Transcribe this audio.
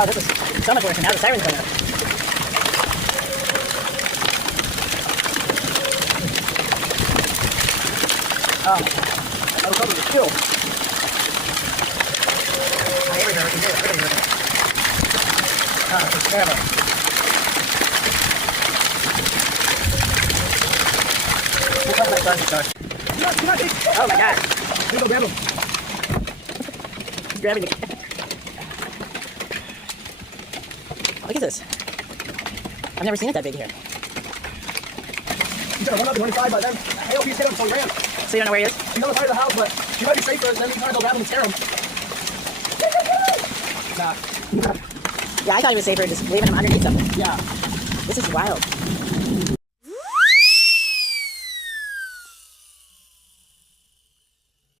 Oh, this is so much worse, and now the siren's going up. Oh, I was hoping to kill. Oh, this is terrible. Oh my god. Let me go grab him. He's grabbing the cat. Look at this. I've never seen it that big here. He's gonna run up and run inside, but then AOP's hit him, so he ran. So you don't know where he is? He's on the side of the house, but she might be safer, and then he's trying to go grab him and scare him. Nah. Yeah, I thought he was safer just leaving him underneath something. Yeah. This is wild.